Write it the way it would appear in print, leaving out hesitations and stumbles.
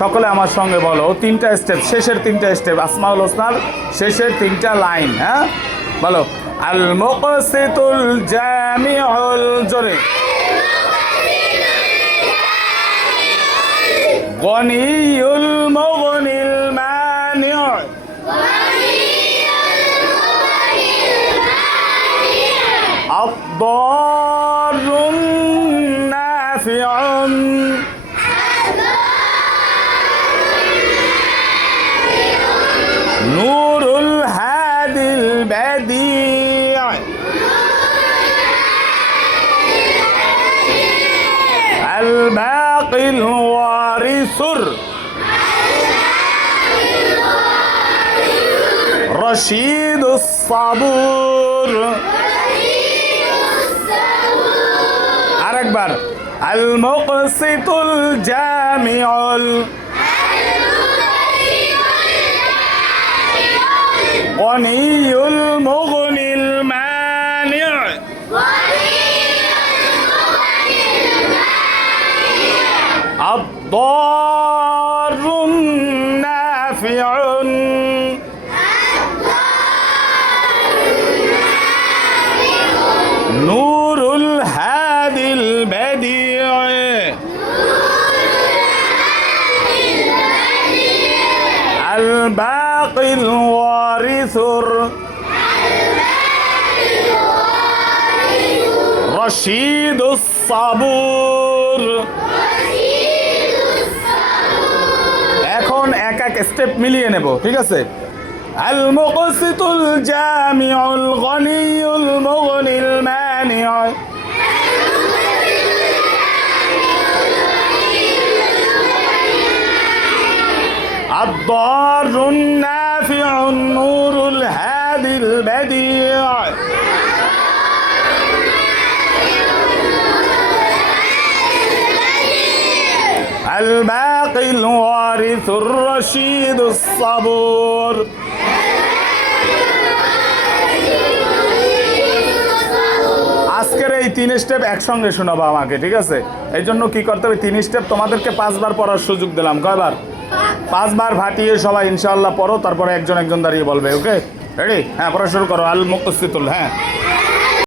সকলে আমার সঙ্গে বলো, তিনটা স্টেপ, শেষের তিনটা স্টেপ, আসমাউল হোসনার শেষের তিনটা লাইন। হ্যাঁ, বলো। আল মুকসিতুল জামিউল, জোরে। গনিয়ুল মুগনিল মানিউ, আদ-দারুন নাফিউন, নূরুল হাদিল বাদি', আল বাকিল ওয়ারিসুর, রশিদুস সাবুর। আরেকবার, আল মুকসিতুল জামিউল, গনিয়ুল মুগনিল মানিউ, আদ-দারুন নাফিউন, নূরুল হাদিল বাদি', আল বাকিল ওয়ারিসুর, রশিদুস সাবুর। এখন এক এক স্টেপ মিলিয়ে নেব, ঠিক আছে? আল মুকসিতুল জামিউল, গনিয়ুল মুগনিল মানিউ, আদ-দারুন নাফিউন, নূরুল হাদিল বাদি', আল বাকিল ওয়ারিসুর, রশিদুস সাবুর। আজকের এই তিন স্টেপ একসঙ্গে শোনাবো আমাকে, ঠিক আছে? এই জন্য কি করতে হবে, তিন স্টেপ তোমাদেরকে 5 বার পড়ার সুযোগ দিলাম। কয়বার? 5 বার ভাটিয়ে সবাই ইনশাআল্লাহ পড়ো, তারপরে একজন একজন দাঁড়িয়ে বলবে। ওকে, রেডি? হ্যাঁ, পড়া শুরু করো। আল মুকসিতুল, হ্যাঁ।